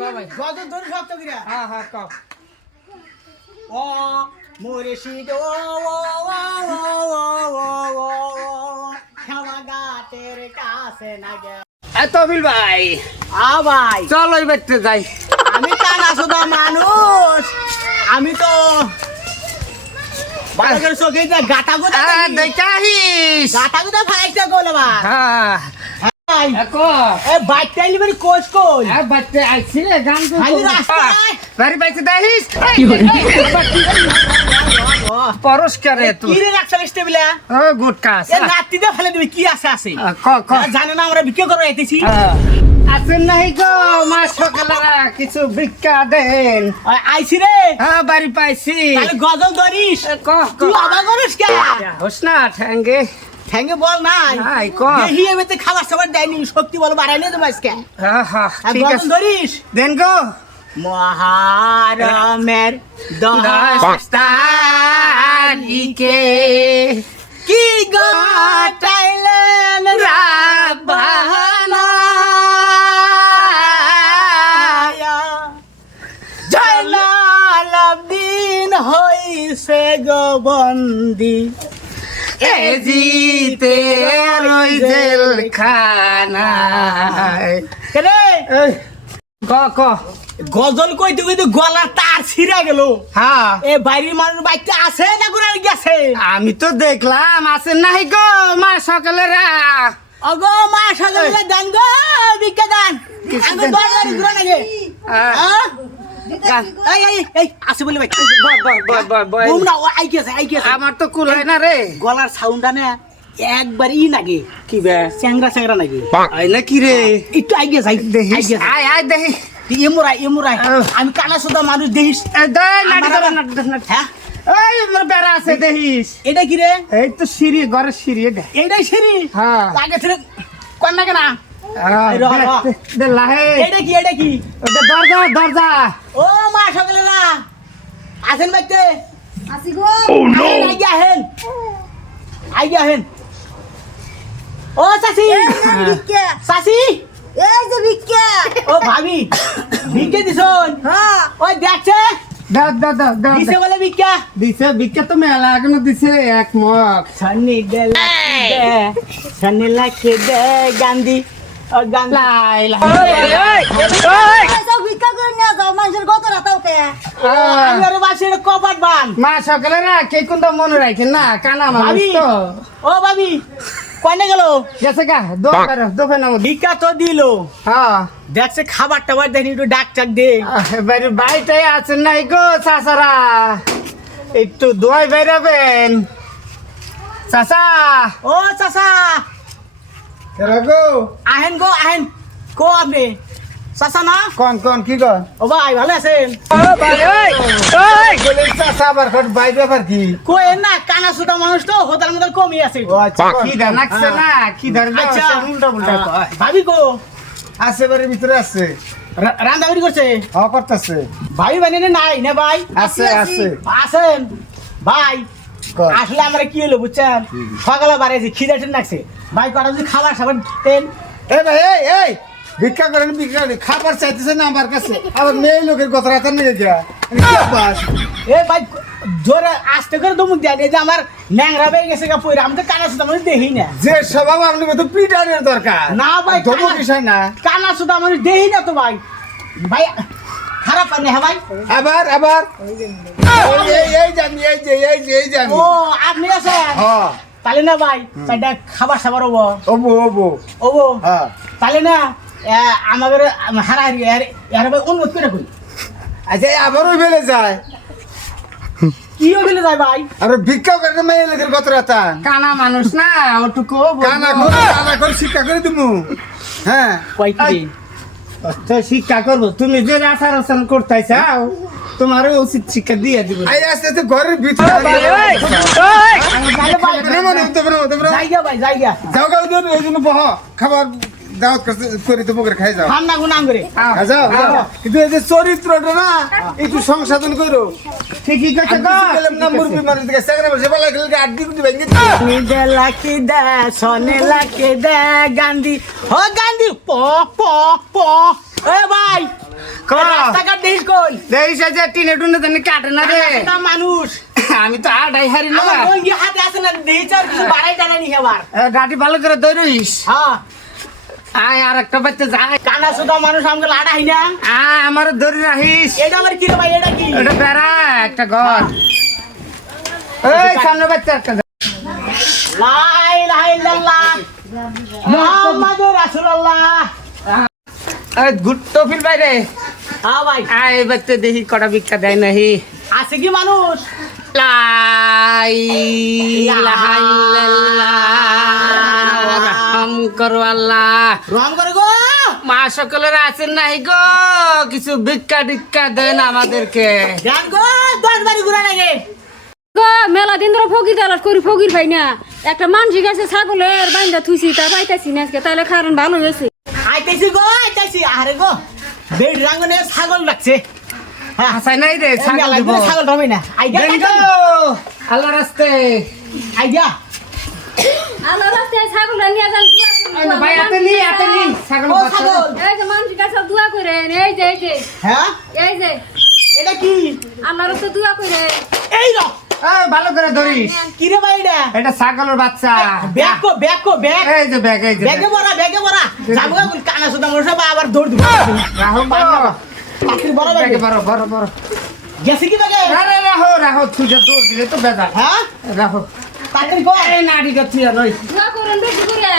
ভাই গজল ধরে শক্ত কিরা হ্যাঁ হ্যাঁ কও ও মুর্শিদ ও ক্ষমা গাতের কাছে না গে এত বিল ভাই ভাই চল ওই বেটে যাই আমি কানা সুদা মানুষ আমি তো বাজারের চোখে যে গাটা গোটা দেখাহিস গাটা গোটা ফাইস্টা গোলে বা হ্যাঁ ভাই একো এ বাইকটা নিবি কোচ কোচ আর বাচ্চা আইছি রে গান তো খালি রাস্তায় বাড়ি পাইছে দেখিস পরস্কারে তুই কি রে রাখছালিস টেবিলে ও গুটকা এ নাতিতে ফেলে দিবি কি আছে আছে ক ক জানে না আমরা বিক্রি করে আইতেছি আছেন নাই গো মা সকালেরা কিছু ভিক্ষা দেন আইছি রে হ্যাঁ বাড়ি পাইছি তাহলে গজল ধরিস ক ক তুই আবার করিস কে হোস না ঠ্যাঙ্গে ঠ্যাঙ্গে বল নাই হাই ক দেখি এমনিতে খাবার সাবার দেয়নি শক্তি বল বাড়াই নিয়ে দেবো আজকে হ্যাঁ হ্যাঁ ঠিক গজল আছে ধরিস দেন গো মহারমের দশ তারিখে কি গটাইলেন রাবানা জয়নালাবদিন হইছে গো বন্দি এ জিতে রই জেল খানায় রে ক ক গজল কইতে কইতে গলা তার ছিঁড়া গেল হ্যাঁ এ বাইরের মানুষ বাইকটা আছে না ঘুরে গেছে আমি তো দেখলাম আছেন নাই গো মা সকালেরা অগো মা সকালে দান গো ভিক্ষা দান কিছু আমি দেন। দরবারে ঘুরে নাগে এই আছে বলে ভাই বুম না ও আই গেছে আমার তো কুল হয় না রে গলার সাউন্ডটা না একবার ই নাগে কি বে চ্যাংরা চ্যাংরা নাগে আই না কি রে একটু আই গেছে দেখিস আয় আয় দেখি এমুরাই আমি কানা সুদা মানুষ দেখিস হ্যাঁ এই মোর বেড়া আছে দেখিস এটা কি রে এই তো সিঁড়ি ঘরের সিঁড়ি এটা এইটাই সিঁড়ি হ্যাঁ আগে ছেড়ে কর না কেনা লাহে এটা কি ওটা দরজা দরজা ও মা সকালে না আসেন বাইতে আসি গো আইগা হেন ও চাচি ভিক্ষা চাচি এই যে ভিক্ষা ও ভাবি ভিক্ষে দিছন হ্যাঁ ওই দেখছে দাও দাও দাও দাও দিছে বলে ভিক্ষা দিছে ভিক্ষা তো মেলা এখনো দিছে এক মগ সন্নি দে সন্নি লাখে দে গান্ধী ও গান্ধী লাই লাই সব ভিক্ষা করে নিয়ে যাও মানুষের কত রাতাও কে আমি আরো বাসের কপাট বান মা সকালে না কে কোনটা মনে রাখেন না কানা মানুষ ভাবি তো ও ভাবি কনে গেল গেছে গা দোকান ভিক্ষা তো দিল হ্যাঁ দেখছে খাবার টাবার দেয়নি একটু ডাক টাক দে এবারে বাড়িটাই আছেন নাই গো চাচারা একটু দোয়াই বেরাবেন চাচা ও চাচা গো আহেন কো আপনি চাচা না কোন কোন কি গো ও ভাই ভালো আছেন ও ভাই ওই ওই গলে চাচা আবার কত ভাই ব্যাপার কি কই না কানা সুদা মানুষ তো হোতার মধ্যে কমই আছে ও আচ্ছা কি নাকছে না কি ধরবে আচ্ছা উল্টা উল্টা কয় ভাবি কো আছে বাড়ির ভিতরে আছে রান্দাবাড়ি করছে হ করতেছে ভাই বানিয়ে নাই না ভাই আছে আছে আছেন ভাই কয়। আসলে আমরা কি হলো বুঝছেন সকালে বাড়াইছি খিদে টেন লাগছে ভাই কটা যদি খাবার সাবার দেন এ ভাই এই ভিক্ষা করেন ভিক্ষা করেন খাবার চাইতেছে না আমার কাছে আবার মেয়ে লোকের কথা রাতের নিয়ে গিয়া এ ভাই জোরে আস্তে করে দমুক দেয় এই যে আমার ন্যাংরা বেয়ে গেছে গা পয়রা আমি তো কানা সুদা মানুষ দেখি না যে স্বভাব আপনি তো পিটারের দরকার না ভাই ধমক বিষয় না কানা সুদা মানুষ দেখি না তো ভাই ভাই খারাপ পানি হ্যাঁ ভাই আবার আবার এই জানি এই জানি ও আপনি আছেন হ্যাঁ তাহলে না ভাই চারটা খাবার সাবার হবো ওবো ওবো ওবো হ্যাঁ তাহলে না আমাদের হারাহারি এর ভাই অনুরোধ করে কই আচ্ছা আবারও বেলে যায় কি হইলে যায় ভাই আর ভিক্ষা করে মেয়ে লোকের কথা রাতা কানা মানুষ না ওটুকু কানা করে শিক্ষা করে দিমু হ্যাঁ কই কি তো শিক্ষা করবো তুমি যে আচার আচরণ করতে চাও তোমারও উচিত শিক্ষা দিয়ে দিব আই আস্তে আস্তে ঘরের ভিতরে তাহলে ভাই জায়গা ভাই জায়গা যাও গাও দিও এই জন্য বহ খাবার দাওয়াত করে তো বকরে খাই যাও খাম না গুনাম করে যাও যাও কিন্তু এই যে চরিত্রটা না একটু সংশোধন করো ঠিকই কথা গো গেলাম না মুরবি মানুষ দিকে সাগরে বসে বলা গেল আড্ডি কুটি ভেঙে নিজে লাখি দে সনে লাখি দে গান্ধী ও গান্ধী প প প এ ভাই ক রাস্তাঘাট দেখিস কই দেইছে যে টিনে টুনে জানি কাটে না রে না মানুষ আমি তো আড়াই হারি না আমার লঙ্গি হাতে আছে না দেখিস আর কিছু বাড়াই টানানি হেবার গাড়ি ভালো করে দৌড়িস হ্যাঁ আয় আর একটা বাচ্চা যায় কানা সুদা মানুষ আমাকে লাড়াই না আয় আমার দৌড়ি রাখিস এটা আবার কি রে ভাই এটা কি এটা বেড়া একটা ঘর এই সামনে বাচ্চা একটা লা ইলাহা ইল্লাল্লাহ মুহাম্মাদুর রাসূলুল্লাহ এই গুড টফিল বাইরে হ্যাঁ ভাই আয় বাচ্চা দেখি কটা ভিক্ষা দেয় নাহি আছে কি মানুষ লা ইলাহা ইল্লাল্লাহ রহম করো আল্লাহ রহম করে গো মা সকলের আছেন নাই গো কিছু ভিক্ষা টিক্ষা দেন আমাদেরকে জান গো 10 বাড়ি ঘুরা লাগে গো মেলা দিন ধরে ফকির দালাত করি ফকির ভাই না একটা মানসিক আছে ছাগলের বাইন্দা থুইছি তা পাইতাছি না আজকে তাহলে কারণ ভালো হয়েছে আইতেছি গো আইতেছি আরে গো বেড রাঙ্গনে ছাগল লাগছে হ্যাঁ হাসাই নাই রে ছাগল দিব ছাগল রবে না আইগা দেন গো আল্লাহ রাস্তে আইগা আল্লাহ রাস্তায় ছাগল নিয়ে যান ভাই হাতে নি ছাগল ও বাচ্চা ছাগল এই যে মানসিক আছে দোয়া করে এই যে হ্যাঁ এই যে এটা কি আল্লাহ রাস্তায় দোয়া করে এই লো ভালো করে ধরিস কি রে ভাই এটা এটা ছাগলের বাচ্চা ব্যাগ ব্যাগ এই যে ব্যাগ এই যে ব্যাগে বড়া যাবো কানা সুদা মানুষ আবার দৌড় দিব রাহো পাখির বড় ব্যাগে ব্যাগে বড় গেছে কি ব্যাগে আরে রাহো তুই দৌড় দিলে তো বেজা হ্যাঁ রাহো পাখির গো এই নাড়ি গতি নই দোয়া করেন বেশি করে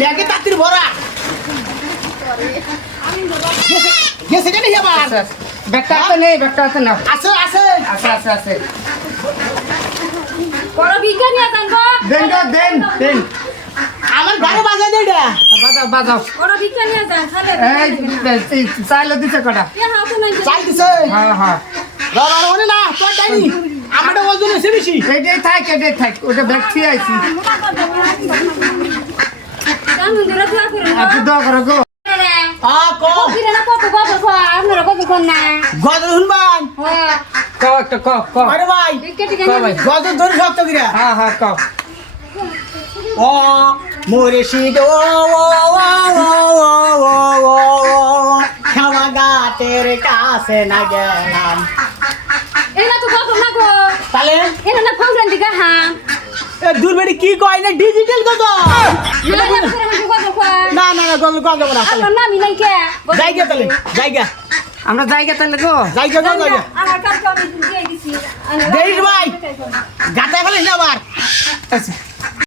ব্যাগে তাতির ভরা গেছে কেন আবার ব্যাগটা আছে না আছে আছে আছে বড় বিজ্ঞানী আছেন গো দেন আমার ঘরে বাজাই দে এটা বাজাও বড় বিজ্ঞানী আছেন খালে এই চাইলে দিছে কটা এ হাতে নাই চাই দিছে হ্যাঁ ওরে না তোর ডাইনি আমারটা ওজন এসে বেশি এটাই থাক ওটা ব্যাগ ঠিক আইছি আমি ধরে দোয়া করেন আপনি দোয়া করো গো কো ফকিরে না কত কত আপনারা কত কোন না গজল শুনবান হ্যাঁ কও একটা কও আরে ভাই বিকেটি কেন কও ভাই গজল ধরে শক্ত কিরা হ্যাঁ কও ও মুর্শিদ ও ক্ষমা গাতের কাছে না গেলাম এটা তো কত না গো তাহলে এটা না ফাউন্ডেন দিকে হ্যাঁ দূরবেড়ি কি কয় না ডিজিটাল গজল না গজল কম যাবো না আপনার নামি নাই কে জায়গা তাহলে জায়গা আমরা জায়গা তাহলে গো জায়গা জায়গা আমার কাছে অনেক দিয়ে দিছি দেখ ভাই গাটা ফেলিস না আবার আচ্ছা